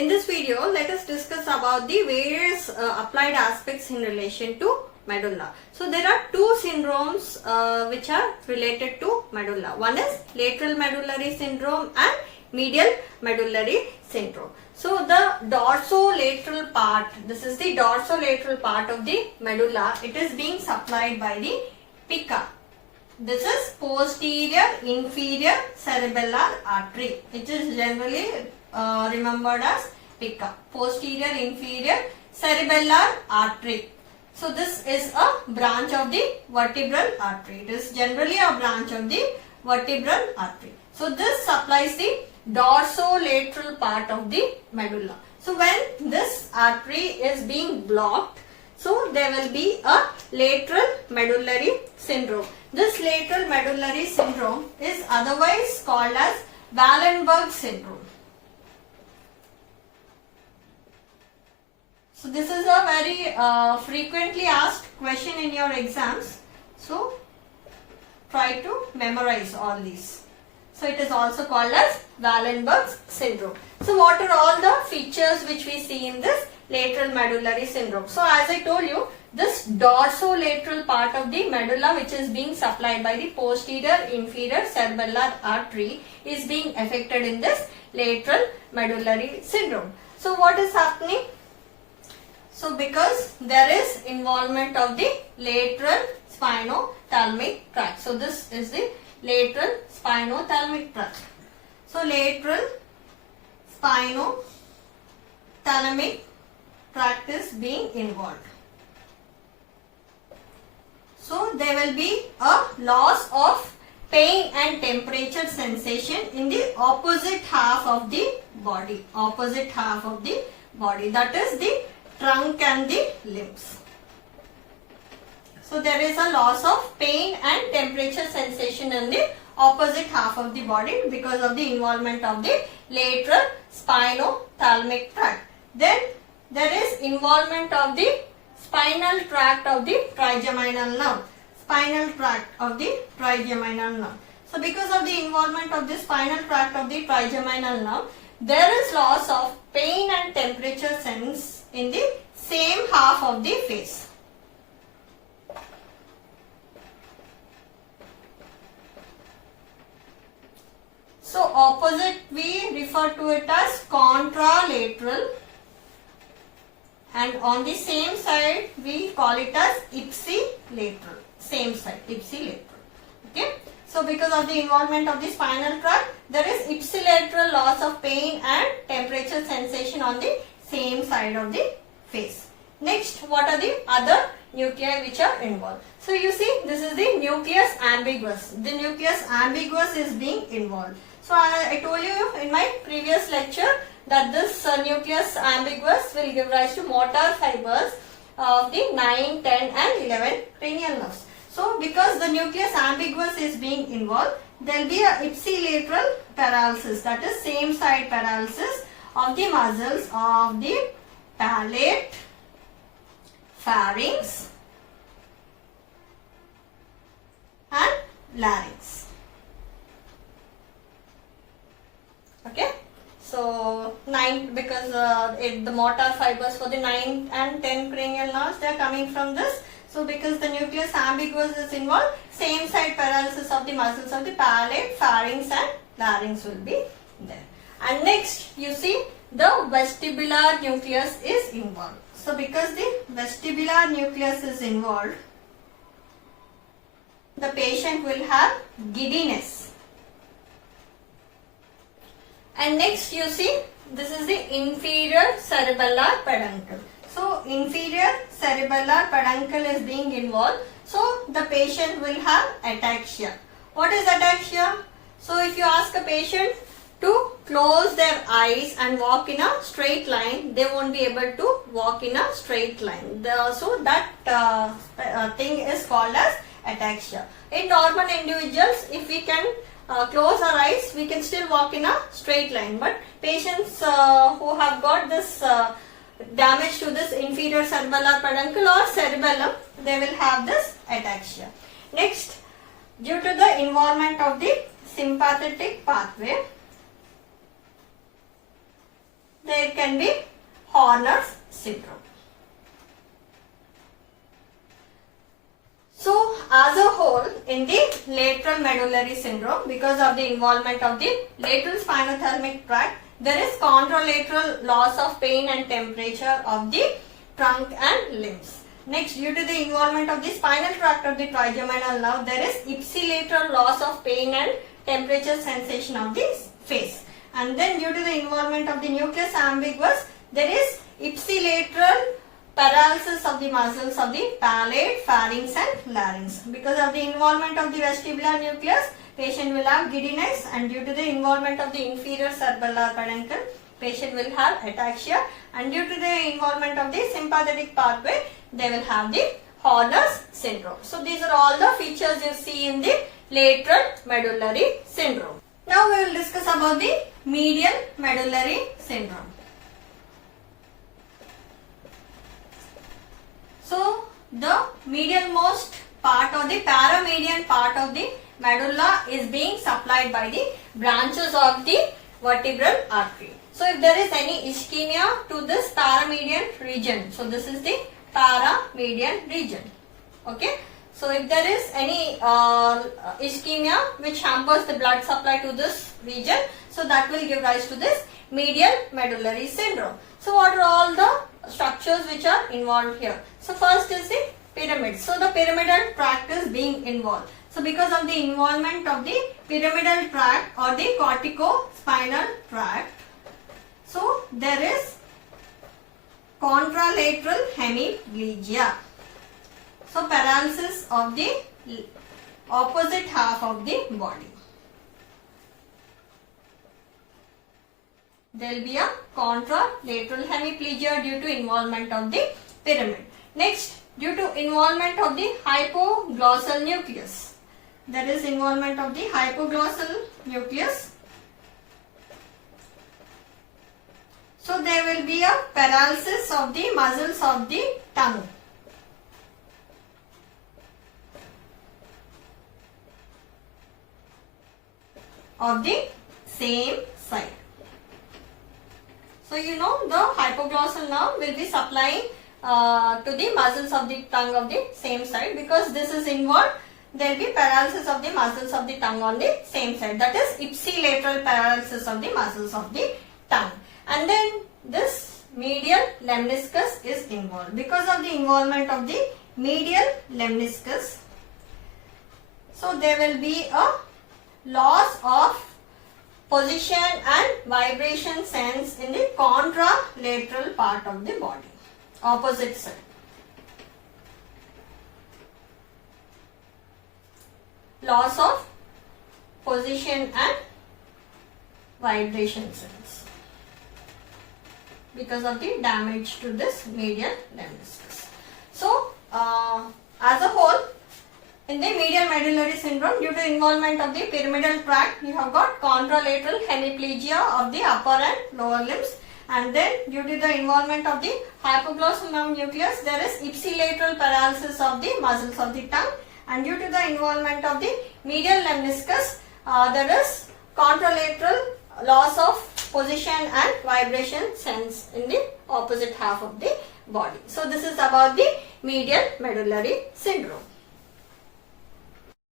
In this video, let us discuss about the various applied aspects in relation to medulla. So there are two syndromes which are related to medulla. One is lateral medullary syndrome and medial medullary syndrome. So the dorsolateral part, this is the dorsolateral part of the medulla. It is being supplied by the pica. This is posterior inferior cerebellar artery, which is generally remembered as pica, posterior inferior cerebellar artery. So this is a branch of the vertebral artery. It is generally a branch of the vertebral artery. So this supplies the dorsolateral part of the medulla. So when this artery is being blocked, so there will be a lateral medullary syndrome. This lateral medullary syndrome is otherwise called as Wallenberg syndrome. So this is a very frequently asked question in your exams. So try to memorize all these. So it is also called as Wallenberg syndrome. So what are all the features which we see in this lateral medullary syndrome? So as I told you, this dorsolateral part of the medulla, which is being supplied by the posterior inferior cerebellar artery, is being affected in this lateral medullary syndrome. So what is happening? So because there is involvement of the lateral spinothalamic tract. So this is the lateral spinothalamic tract. So lateral spinothalamic tract is being involved. So there will be a loss of pain and temperature sensation in the opposite half of the body. Opposite half of the body, that is the trunk and the limbs. So there is a loss of pain and temperature sensation in the opposite half of the body because of the involvement of the lateral spinothalamic tract. Then there is involvement of the spinal tract of the trigeminal nerve. Spinal tract of the trigeminal nerve. So because of the involvement of the spinal tract of the trigeminal nerve, there is loss of pain and temperature sense in the same half of the face. So opposite we refer to it as contralateral, and on the same side we call it as ipsilateral. Same side, ipsilateral. Okay. So because of the involvement of the spinal tract, there is ipsilateral loss of pain and temperature sensation on the same side of the face. Next, what are the other nuclei which are involved? So you see, this is the nucleus ambiguous. The nucleus ambiguous is being involved. So I told you in my previous lecture that this nucleus ambiguous will give rise to motor fibers of the 9, 10 and 11 cranial nerves. So because the nucleus ambiguous is being involved, there will be a ipsilateral paralysis, that is same side paralysis of the muscles of the palate, pharynx and larynx. Okay. So 9, because the motor fibers for the 9 and 10 cranial nerves, they are coming from this. So because the nucleus ambiguous is involved, same side paralysis of the muscles of the palate, pharynx and larynx will be there. And next you see the vestibular nucleus is involved. So because the vestibular nucleus is involved, the patient will have giddiness. And next you see, this is the inferior cerebellar peduncle. So inferior cerebellar peduncle is being involved. So the patient will have ataxia. What is ataxia? So if you ask a patient to close their eyes and walk in a straight line, they won't be able to walk in a straight line. So that thing is called as ataxia. In normal individuals, if we can close our eyes, we can still walk in a straight line. But patients who have got this damage to this inferior cerebellar peduncle or cerebellum, they will have this ataxia. Next, due to the involvement of the sympathetic pathway, there can be Horner's syndrome. So, as a whole, in the lateral medullary syndrome, because of the involvement of the lateral spinothalamic tract, there is contralateral loss of pain and temperature of the trunk and limbs. Next, due to the involvement of the spinal tract of the trigeminal nerve, there is ipsilateral loss of pain and temperature sensation of the face. And then due to the involvement of the nucleus ambiguus, there is ipsilateral paralysis of the muscles of the palate, pharynx and larynx. Because of the involvement of the vestibular nucleus, patient will have giddiness, and due to the involvement of the inferior cerebellar peduncle, patient will have ataxia, and due to the involvement of the sympathetic pathway, they will have the Horner's syndrome. So these are all the features you see in the lateral medullary syndrome. Now we will discuss about the medial medullary syndrome. So the medialmost part or the paramedian part of the medulla is being supplied by the branches of the vertebral artery. So if there is any ischemia to this paramedian region, so this is the paramedian region. Okay. So if there is any ischemia which hampers the blood supply to this region, so that will give rise to this medial medullary syndrome. So what are all the structures which are involved here? So first is the pyramid. So the pyramidal tract is being involved. So because of the involvement of the pyramidal tract or the corticospinal tract, so there is contralateral hemiplegia. So paralysis of the opposite half of the body. There will be a contralateral hemiplegia due to involvement of the pyramid. Next, due to involvement of the hypoglossal nucleus. There is involvement of the hypoglossal nucleus. So there will be a paralysis of the muscles of the tongue. Of the same side. So you know the hypoglossal nerve will be supplying to the muscles of the tongue of the same side. Because this is involved, there will be paralysis of the muscles of the tongue on the same side. That is ipsilateral paralysis of the muscles of the tongue. And then this medial lemniscus is involved. Because of the involvement of the medial lemniscus, so there will be a loss of position and vibration sense in the contralateral part of the body, opposite side. Loss of position and vibration sense because of the damage to this medial lemniscus. So, as a whole, in the medial medullary syndrome, due to involvement of the pyramidal tract, you have got contralateral hemiplegia of the upper and lower limbs, and then due to the involvement of the hypoglossal nerve nucleus, there is ipsilateral paralysis of the muscles of the tongue, and due to the involvement of the medial lemniscus, there is contralateral loss of position and vibration sense in the opposite half of the body. So this is about the medial medullary syndrome.